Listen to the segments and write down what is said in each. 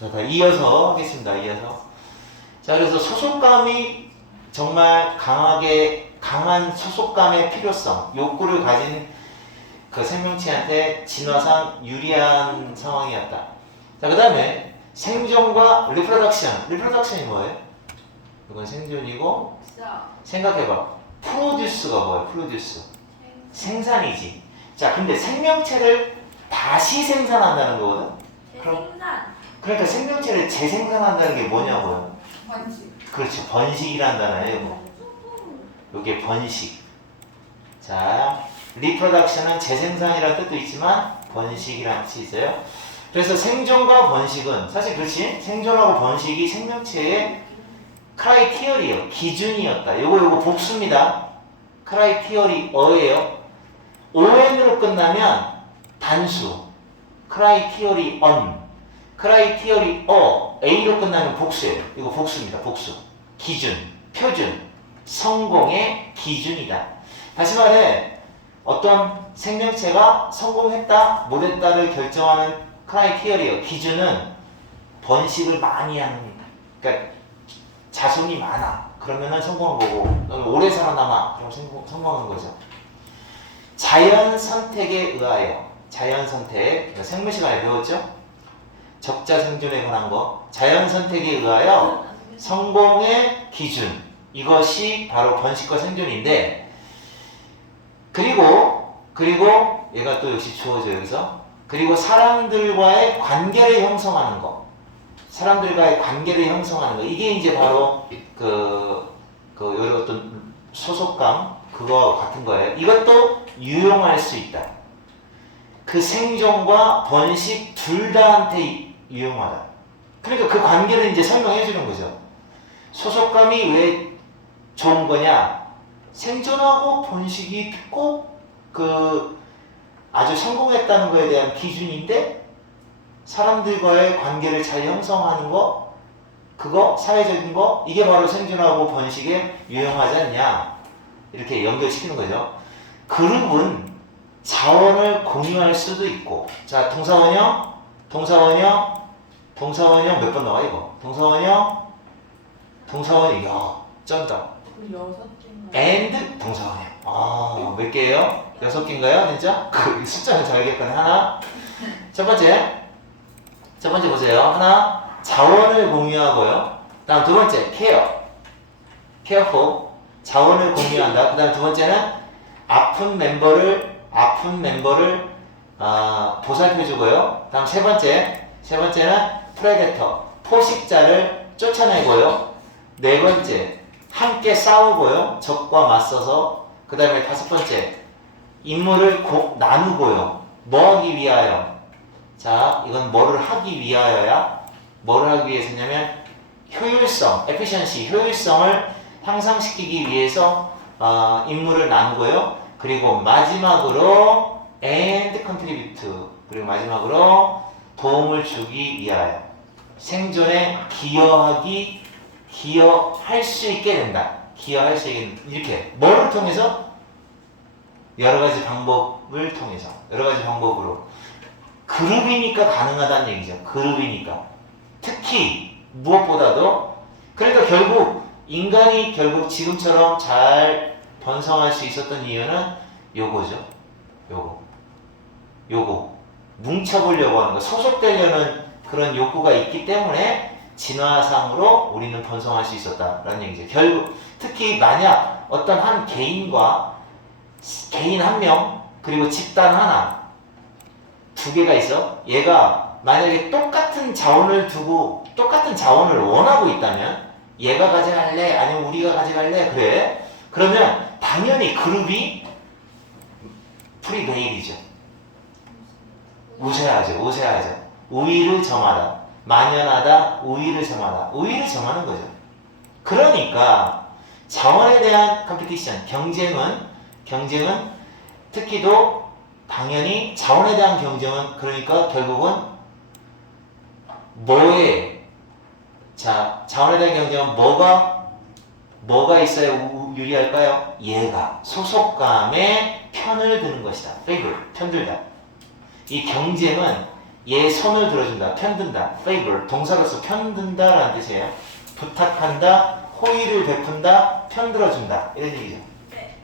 자, 다 이어서 하겠습니다. 이어서. 자, 그래서 소속감이 정말 강하게 강한 소속감의 필요성, 욕구를 가진 그 생명체한테 진화상 유리한 상황이었다. 자, 그 다음에 생존과 리프로덕션. 리프로덕션이 뭐예요? 이건 생존이고 자, 생각해봐. 프로듀스가 뭐야? 프로듀스. 생산이지. 자, 근데 생명체를 다시 생산한다는 거거든. 그럼- 생산, 그러니까 생명체를 재생산한다는 게 뭐냐고요? 번식. 그렇지. 번식이란 단어예요. 이거. 이게 번식. 자, 리프로덕션은 재생산이라는 뜻도 있지만 번식이라는 뜻이 있어요. 그래서 생존과 번식은 사실 그렇지. 생존하고 번식이 생명체의 크라이티어리요. 기준이었다. 요거 요거 복수입니다. 크라이티어리 어예요. on으로 끝나면 단수. 크라이티어리 on. 크라이티어리 어 A로 끝나면 복수예요. 이거 복수입니다. 복수. 기준, 표준, 성공의 기준이다. 다시 말해 어떤 생명체가 성공했다, 못했다를 결정하는 크라이티어리어 기준은 번식을 많이 하는 그러니까 자손이 많아. 그러면은 성공한 거고 오래 살아남아. 그럼 성공, 성공한 거죠. 자연 선택에 의하여 자연 선택 그러니까 생물 시간에 배웠죠? 적자 생존에 관한 거 자연 선택에 의하여 성공의 기준 이것이 바로 번식과 생존인데 그리고 그리고 얘가 또 역시 주어져 여기서. 그리고 사람들과의 관계를 형성하는 거. 사람들과의 관계를 형성하는 거. 이게 이제 바로 그, 그 여러 어떤 소속감 그거와 같은 거예요. 이것도 유용할 수 있다. 그 생존과 번식 둘 다한테 유용하다. 그러니까 그 관계를 이제 설명해 주는 거죠. 소속감이 왜 좋은 거냐? 생존하고 번식이 꼭그 아주 성공했다는 거에 대한 기준인데 사람들과의 관계를 잘 형성하는 거 그거 사회적인 거 이게 바로 생존하고 번식에 유용하지 않냐? 이렇게 연결시키는 거죠. 그룹은 자원을 공유할 수도 있고. 자 동사원형 동사원형 동사원형 몇 번 나와 이거 동사원형 동사원이 야 쩐다 우리 여섯 개인가? and 동사원이야. 아, 몇 개예요? 여섯 개인가요? 진짜? 그 숫자는 잘 알겠거든. 하나. 첫 번째. 첫 번째 보세요. 하나. 자원을 공유하고요. 다음 두 번째. care. careful. 자원을 공유한다. 그 다음 두 번째는 아픈 멤버를, 아픈 멤버를, 아, 보살펴주고요. 다음 세 번째. 세 번째는 predator. 포식자를 쫓아내고요. 네 번째. 함께 싸우고요. 적과 맞서서. 그 다음에 다섯 번째. 임무를 고- 나누고요. 뭐 하기 위하여? 자, 이건 뭐를 하기 위하여야? 뭐를 하기 위해서냐면 효율성, efficiency, 효율성을 향상시키기 위해서 어, 임무를 나누고요. 그리고 마지막으로 and contribute. 그리고 마지막으로 도움을 주기 위하여. 생존에 기여하기 기여할 수 있게 된다. 기여할 수 있게. 이렇게 뭐를 통해서 여러 가지 방법을 통해서 여러 가지 방법으로 그룹이니까 가능하다는 얘기죠. 그룹이니까 특히 무엇보다도 그러니까 결국 인간이 결국 지금처럼 잘 번성할 수 있었던 이유는 요거죠. 요거 요거 뭉쳐보려고 하는 거 소속되려는 그런 욕구가 있기 때문에 진화상으로 우리는 번성할 수 있었다라는 얘기죠. 결국 특히 만약 어떤 한 개인과 개인 한 명 그리고 집단 하나 두 개가 있어. 얘가 만약에 똑같은 자원을 두고 똑같은 자원을 원하고 있다면 얘가 가져갈래 아니면 우리가 가져갈래 그래. 그러면 당연히 그룹이 프리베일이죠. 우세하죠. 우세하죠. 우위를 점하다. 만연하다. 우위를 점하다. 우위를 점하는 거죠. 그러니까 자원에 대한 컴피티션, 경쟁은 경쟁은 특히도 당연히 자원에 대한 경쟁은 그러니까 결국은 뭐에 자 자원에 대한 경쟁은 뭐가 뭐가 있어야 우- 유리할까요? 얘가 소속감에 편을 드는 것이다. favor 편들다. 이 경쟁은 얘 손을 들어준다, 편든다, favor 동사로서 편든다라는 뜻이에요. 부탁한다, 호의를 베푼다, 편들어준다 이런 얘기죠. 네.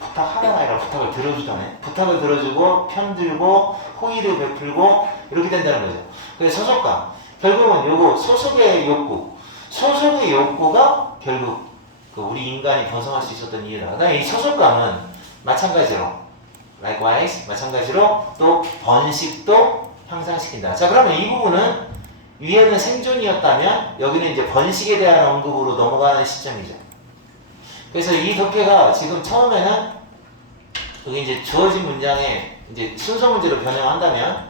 부탁하다가 아니라 부탁을 들어주다네. 부탁을 들어주고 편들고 호의를 베풀고 이렇게 된다는 거죠. 그래서 소속감 결국은 요거 소속의 욕구, 소속의 욕구가 결국 그 우리 인간이 번성할 수 있었던 이유다. 그다음에 이 소속감은 마찬가지로 likewise 마찬가지로 또 번식도 향상시킨다. 자 그러면 이 부분은 위에는 생존이었다면 여기는 이제 번식에 대한 언급으로 넘어가는 시점이죠. 그래서 이 덮개가 지금 처음에는 여기 이제 주어진 문장에 이제 순서 문제로 변형한다면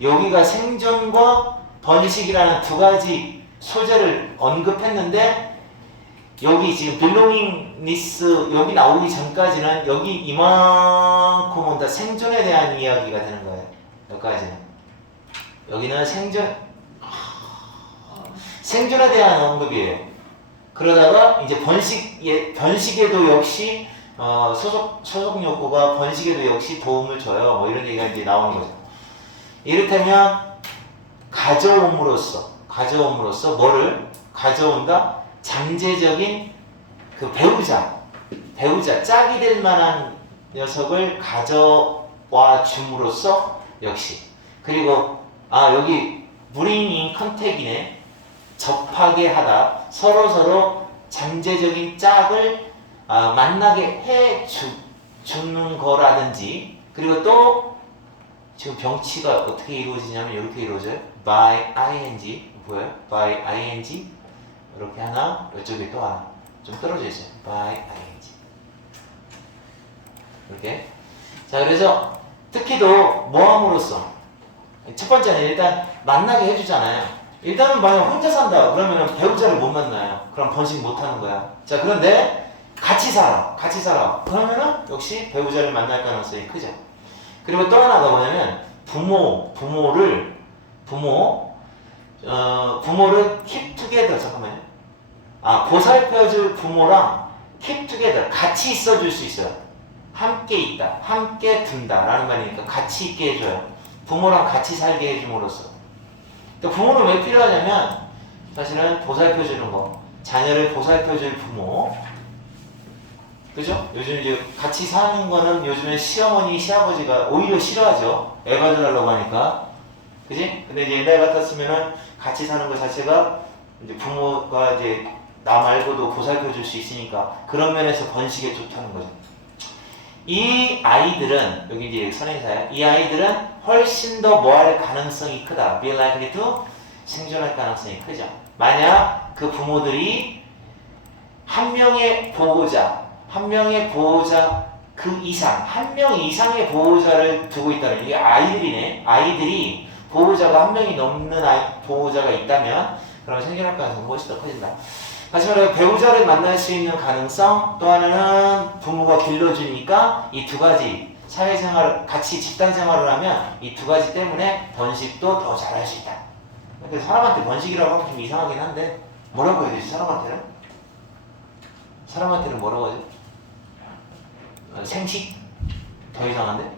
여기가 생존과 번식이라는 두 가지 소재를 언급했는데 여기 지금 belongingness 여기 나오기 전까지는 여기 이만큼 온다 생존에 대한 이야기가 되는 거예요. 여기까지는 여기는 생존 생존에 대한 언급이에요. 그러다가 이제 번식에 번식에도 역시 어, 소속 소속 욕구가 번식에도 역시 도움을 줘요. 뭐 이런 얘기가 이제 나오는 거죠. 이를테면 가져옴으로써 가져옴으로써 뭐를 가져온다? 잠재적인 그 배우자 배우자 짝이 될 만한 녀석을 가져와 줌으로써 역시. 그리고 아 여기 in contact이네. 접하게 하다 서로 서로 잠재적인 짝을 아, 만나게 해 주, 주는 거라든지. 그리고 또 지금 병치가 어떻게 이루어지냐면 이렇게 이루어져요. by ing. 보여요? by ing 이렇게 하나 이쪽에 또 하나 좀 떨어져 있어요 by ing 이렇게 자 그래서 특히도 모함으로써 첫 번째는 일단 만나게 해주잖아요. 일단은 만약 혼자 산다 그러면 배우자를 못 만나요. 그럼 번식 못 하는 거야. 자 그런데 같이 살아, 같이 살아. 그러면은 역시 배우자를 만날 가능성이 크죠. 그리고 또 하나가 뭐냐면 부모, 부모를 부모, 어 부모를 keep together 잠깐만요. 아 보살펴줄 부모랑 together 같이 있어줄 수 있어요. 함께 있다, 함께 둔다라는 말이니까 같이 있게 해줘요. 부모랑 같이 살게 해줌으로써. 또 부모는 왜 필요하냐면 사실은 보살펴주는 거, 자녀를 보살펴줄 부모. 그죠? 요즘 이제 같이 사는 거는 요즘에 시어머니, 시아버지가 오히려 싫어하죠. 애 가져달라고 하니까. 그지? 근데 이제 옛날 같았으면은 같이 사는 것 자체가 이제 부모가 이제 나 말고도 보살펴 줄 수 있으니까 그런 면에서 번식에 좋다는 거죠. 이 아이들은 여기 이제 선행사야. 이 아이들은 훨씬 더 뭐 할 가능성이 크다. be likely to 생존할 가능성이 크죠. 만약 그 부모들이 한 명의 보호자, 한 명의 보호자 그 이상, 한 명 이상의 보호자를 두고 있다면 이게 아이들이네. 아이들이 보호자가 한 명이 넘는 아이, 보호자가 있다면 그러면 생존할 가능성이 훨씬 더 커진다. 하지만 배우자를 만날 수 있는 가능성 또 하나는 부모가 길러주니까 이 두 가지 사회생활 같이 집단 생활을 하면 이 두 가지 때문에 번식도 더 잘할 수 있다. 그래서 사람한테 번식이라고 하면 좀 이상하긴 한데 뭐라고 해야 되지 사람한테는? 사람한테는 뭐라고 하죠? 어, 생식? 더 이상한데?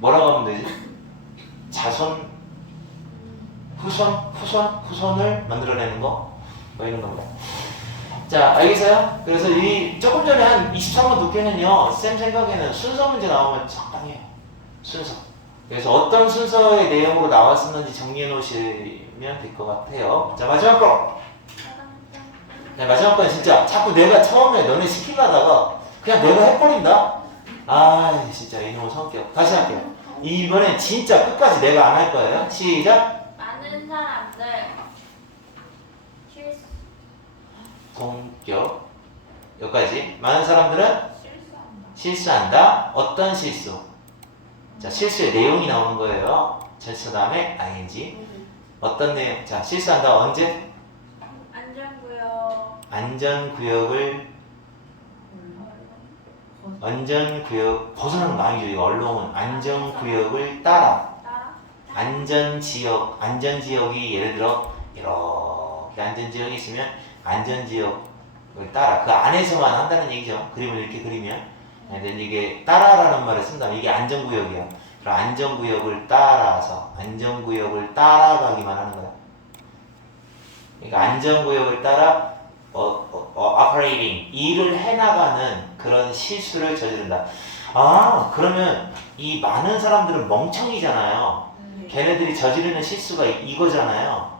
뭐라고 하면 되지? 자손? 후손? 후손? 후손을 만들어내는 거? 뭐 이런 겁니다. 자, 알겠어요? 그래서 이 조금 전에 한 23번 독해는요, 쌤 생각에는 순서 문제 나오면 적당해요. 순서. 그래서 어떤 순서의 내용으로 나왔었는지 정리해 놓으시면 될 것 같아요. 자, 마지막 거. 네, 마지막 건 진짜 자꾸 내가 처음에 너네 시키려다가 그냥 내가 해버린다? 아, 진짜 이놈의 성격. 다시 할게요. 이번엔 진짜 끝까지 내가 안 할 거예요. 시작. 많은 사람들 실수 동격. 여기까지. 많은 사람들은 실수한다. 어떤 실수? 자, 실수의 내용이 나오는 거예요. 전체 다음에 ing. 어떤 내용? 자, 실수한다. 언제? 안전구역 안전구역을, 안전구역, 벗어나는 거 아니죠. 이거 언론은. 안전구역을. 따라 안전지역, 안전지역이 예를 들어, 이렇게 안전지역이 있으면 안전지역을 따라. 그 안에서만 한다는 얘기죠. 그림을 이렇게 그리면. 근데 이게 따라라는 말을 쓴다면 이게 안전구역이야. 그럼 안전구역을 따라서 안전구역을 따라가기만 하는 거야. 그러니까 안전구역을 따라 어, 어, 어, operating 일을 해나가는 그런 실수를 저지른다. 아 그러면 이 많은 사람들은 멍청이잖아요. 네. 걔네들이 저지르는 실수가 이- 이거잖아요.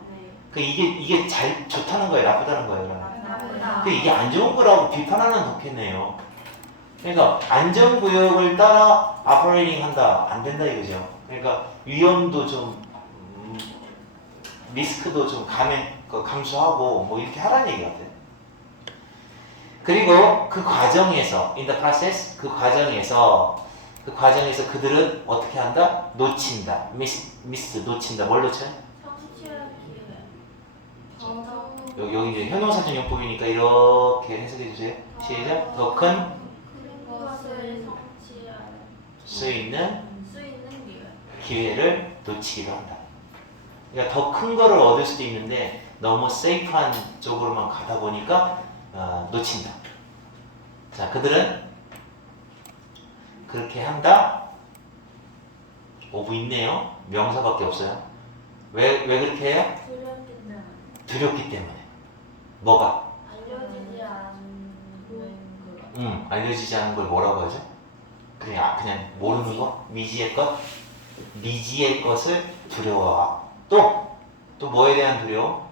네. 그 이게 이게 잘 좋다는 거예요, 나쁘다는 거예요. 그 이게 안 좋은 거라고 비판하는 좋겠네요. 그러니까 안전 구역을 따라 아퍼레이팅 한다 안 된다 이거죠. 그러니까 위험도 좀 음, 리스크도 좀 감해, 그 감수하고 뭐 이렇게 하라는 얘기 같아요. 그리고 그 과정에서 in the process 그 과정에서 그 과정에서 그들은 어떻게 한다? 놓친다. 미스 미스 놓친다. 뭘 놓쳐요? 성취하기 위해. 더 여기, 여기 이제 현호사전 용법이니까 이렇게 해석해 주세요. 시작. 더큰수 것을 성취할 있는 수 있는 기회. 기회를 놓치기도 한다. 그러니까 더 큰 거를 얻을 수도 있는데 너무 세이프한 쪽으로만 가다 보니까 어, 놓친다. 자, 그들은 그렇게 한다. 오브 있네요. 명사밖에 없어요. 왜, 왜 그렇게 해요? 두렵기 때문에. 두렵기 때문에. 뭐가? 알려지지 않는 그런. 음, 알려지지 않은 걸 뭐라고 하죠? 그냥 그냥 모르는 거, 미지의 것, 미지의 것을 두려워. 또, 또 뭐에 대한 두려움?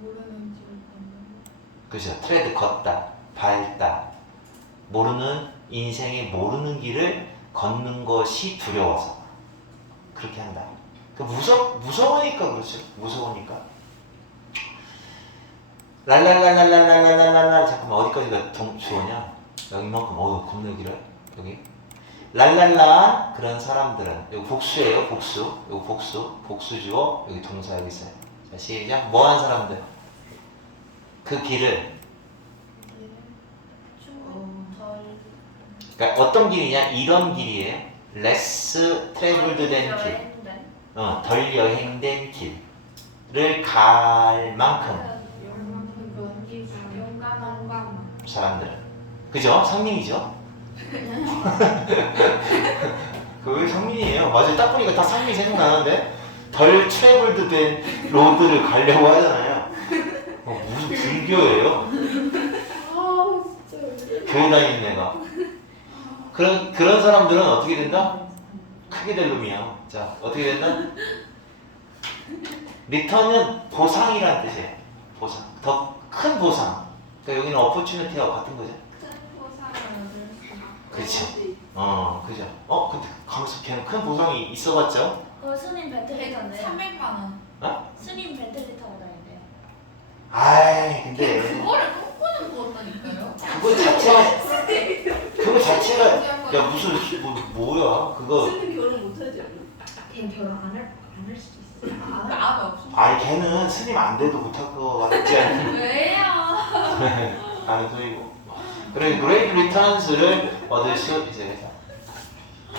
모르는 줄 모르는 그죠? 트레드 걷다, 밟다, 모르는 인생의 모르는 길을 걷는 것이 두려워서 그렇게 한다. 그 무서 무서우니까 그렇죠. 무서우니까. 랄랄랄랄랄랄랄랄랄 잠깐만 어디까지가 동 주어냐? 여기만큼 어 겁나 길어 여기. 랄랄라 그런 사람들은 여기 복수예요 복수 여기 복수 복수 주어 여기 동사 여기 있어요. 자 시작 뭐한 사람들 그 길을. 그러니까 어떤 길이냐 이런 길이에요. less traveled than 길. 어, 덜 여행된 길을 갈 만큼 용기 용감한 용감 사람들은 그죠? 성민이죠? 그왜 성민이에요? 맞아 딱 보니까 딱 성민이 생각나는데 덜 트래블드 된 로드를 가려고 하잖아요 어, 무슨 불교예요? 교회 다니는 애가 그런 그런 사람들은 어떻게 된다? 크게 될 놈이야. 자 어떻게 된다? 리턴은 보상이라는 뜻이에요. 보상. 더 큰 보상. 그러니까 여기는 어포추니티와 같은 거죠. 큰 보상을 얻을 수. 그렇지. 어, 그죠. 어, 근데 가만있어. 걔는 큰 보상이 있어봤죠? 그 스님 벤틀리 탄대요. 300만 원 스님 벤틀리 타고 다닌대요. 아이, 근데 그거를 꿈꾸는 거였다니까요 그거 자체가 그거 자체가 야 무슨 뭐 뭐야? 그거 쓰는 결혼 못하지 않나? 걔 결혼 안할안할 수도 그 없어 아니 걔는 스님 안 돼도 못할 것 같지 않니? 왜요? 아니 그리고 그래 그레이트 리턴스를 얻을 수 이제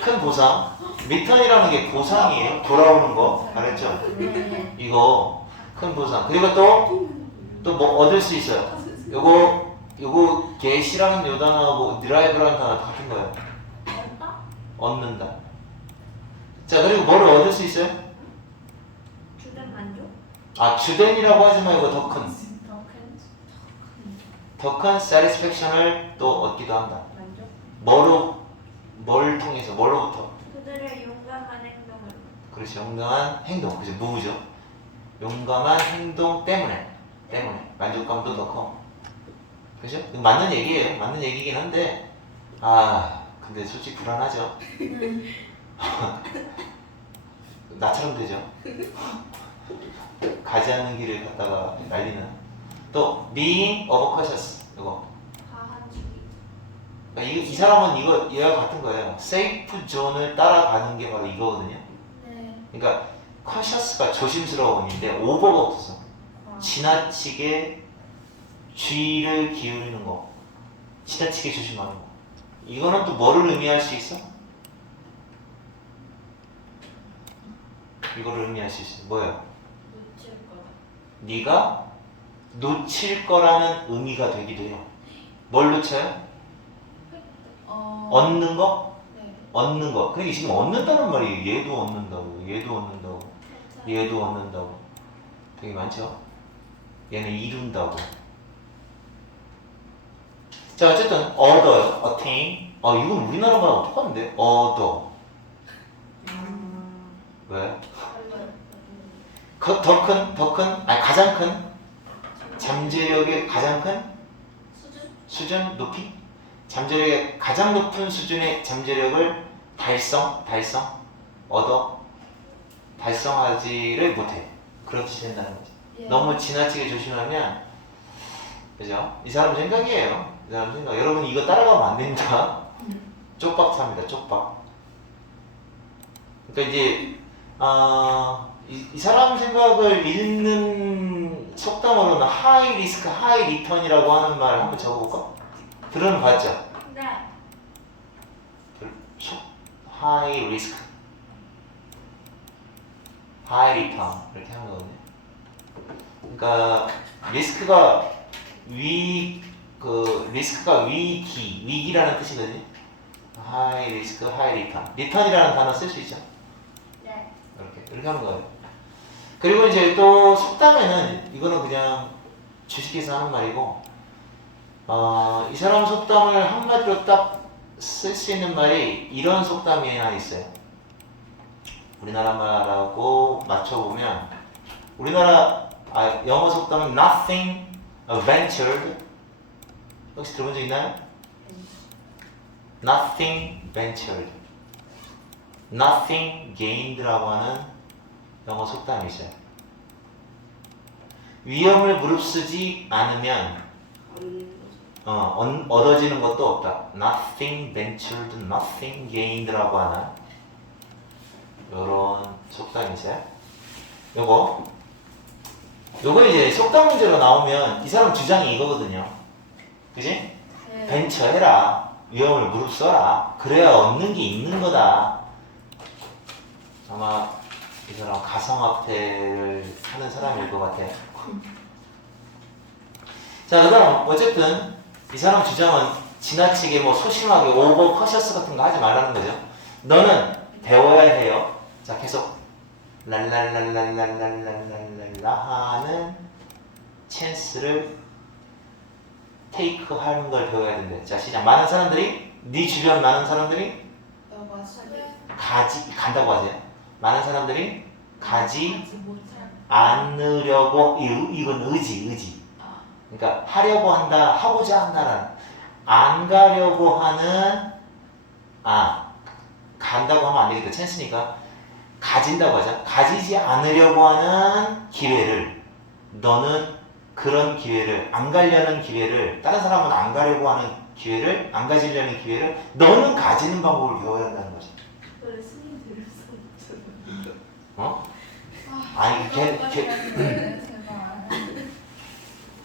큰 보상 리턴이라는 게 보상이에요 돌아오는 거 알았죠? 네. 이거 큰 보상 그리고 또 또 뭐 얻을 수 있어요 요거 요거 get이라는 요 단어하고 드라이브라는 단어 같은 거예요? 얻는다 자 그리고 뭐를 얻을 수 있어요? 아 주된이라고 하지 말고 더큰. 더 큰. 더 큰 satisfaction을 또 얻기도 한다. 만족? 뭐로 뭘 통해서 뭐로부터? 그들의 용감한 행동을. 그렇지 용감한 행동. 그죠 무브죠. 용감한 행동 때문에 때문에. 만족감도 더 커. 그죠? 맞는 얘기예요. 맞는 얘기긴 한데 아 근데 솔직히 불안하죠. 나처럼 되죠 가지 않는 길을 갔다가 날리는 또 being overcautious 이거 과한 주의. 그러니까 이, 이 사람은 이거 얘와 같은 거예요 세이프 존을 따라가는 게 바로 이거거든요 네. 그러니까 커셔스가 조심스러움인데 오버가 없어서 아. 지나치게 주의를 기울이는 거 지나치게 조심하는 거 이거는 또 뭐를 의미할 수 있어? 이거를 의미할 수 있어 뭐예요? 네가 놓칠 거라는 의미가 되기도 해요 뭘 놓쳐요? 어 얻는 거? 네. 얻는 거. 그러니까 지금 얻는다는 말이 얘도 얻는다고, 얘도 얻는다고, 얘도 얻는다고. 되게 많죠? 얘는 이룬다고. 자, 어쨌든 얻어요. attain. 아, 이건 우리나라 말 어떡하는데? 얻어. 왜? 그, 더 큰, 더 큰, 아니 가장 큰? 잠재력의 가장 큰? 수준? 수준 높이? 잠재력의 가장 높은 수준의 잠재력을 달성 달성 얻어 달성하지를 못해. 그렇지 된다는 거지. 예. 너무 지나치게 조심하면 그죠? 이 사람 생각이에요. 이 사람 생각. 여러분 이거 따라가면 안 된다. 쪽박사입니다 쪽박. 그러니까 이제 아, 이, 이 사람 생각을 읽는 속담어로는 하이 리스크 하이 리턴이라고 하는 말을 한번 적어볼까? 들어는 봤죠? 네. 하이 리스크 하이 리턴 이렇게 하는 거거든요 그러니까 리스크가 위, 그 리스크가 위기, 위기라는 뜻이거든요 하이 리스크 하이 리턴 리턴이라는 단어 쓸 수 있죠? 네. 이렇게 이렇게 하는 거예요. 그리고 이제 또 속담에는 이거는 그냥 주식에서 하는 말이고 어, 이 사람 속담을 한마디로 딱 쓸 수 있는 말이 이런 속담이 하나 있어요. 우리나라 말하고 맞춰보면 우리나라 아, 영어 속담은 nothing ventured 혹시 들어본 적 있나요? nothing ventured nothing gained라고 하는 영어 속담이 있어요. 위험을 무릅쓰지 않으면 어, 얻- 얻어지는 것도 없다. nothing ventured, nothing gained라고 하는 요런 속담이 있어요. 요거 요거 이제 속담 문제로 나오면 이 사람 주장이 이거거든요. 그지? 네. 벤처 해라. 위험을 무릅써라. 그래야 얻는 게 있는 거다. 아마 이 사람 가상화폐를 하는 사람일 것 같아요. 자, 그 다음, 어쨌든, 이 사람 주장은 지나치게 뭐 소심하게 오버 커셔스 같은 거 하지 말라는 거죠. 너는 배워야 해요. 자, 계속, 랄랄랄랄랄랄랄랄라 하는 찬스를 테이크 하는 걸 배워야 된대. 자, 시작. 많은 사람들이, 네 주변 많은 사람들이 가지, 간다고 하세요. 많은 사람들이 가지 않으려고 이- 이건 의지 의지. 아. 그러니까 하려고 한다 하고자 한다는 안 가려고 하는 아 간다고 하면 안 되겠다. 찬스니까 가진다고 하자. 가지지 않으려고 하는 기회를 너는 그런 기회를 안 가려는 기회를 다른 사람은 안 가려고 하는 기회를 안 가지려는 기회를 너는 가지는 방법을 배워야 한다는 거지 원래 스님 들을 수 없잖아. 어? 아니 걔, 걔 제발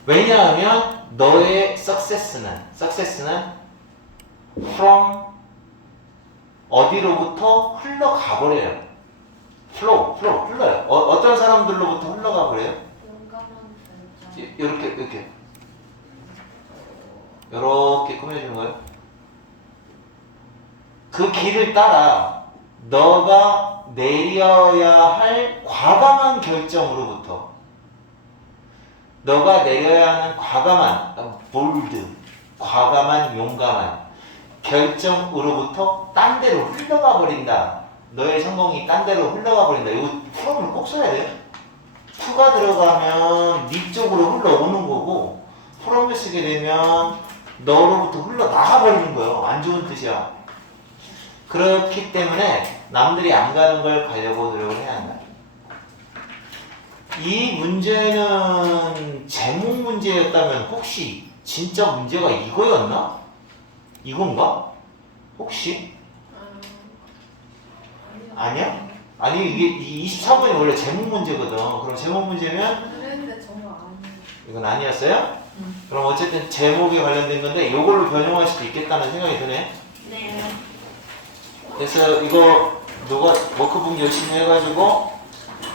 왜냐하면 너의 success는 success는 from 어디로부터 흘러가 버려요. flow, flow, 흘러요. 어, 어떤 사람들로부터 흘러가 버려요? 이렇게 이렇게 이렇게 꾸며주는 거예요. 그 길을 따라 너가 내려야 할 과감한 결정으로부터 너가 내려야 하는 과감한 볼드 과감한 용감한 결정으로부터 딴 데로 흘러가 버린다. 너의 성공이 딴 데로 흘러가 버린다. 이거 프롬을 꼭 써야 돼요. 투가 들어가면 네 쪽으로 흘러오는 거고 프롬을 쓰게 되면 너로부터 흘러나가 버리는 거예요. 안 좋은 뜻이야. 그렇기 때문에 남들이 안 가는 걸 가려고 노력을 해야 한다. 이 문제는 제목 문제였다면 혹시 진짜 문제가 이거였나? 이건가? 혹시? 아니야? 아니 이게 이 24번이 원래 제목 문제거든. 그럼 제목 문제면 그랬는데 정말 안 이건 아니었어요? 음. 그럼 어쨌든 제목에 관련된 건데 이걸로 변형할 수도 있겠다는 생각이 드네. 네. 그래서 이거 누가 워크북 열심히 해가지고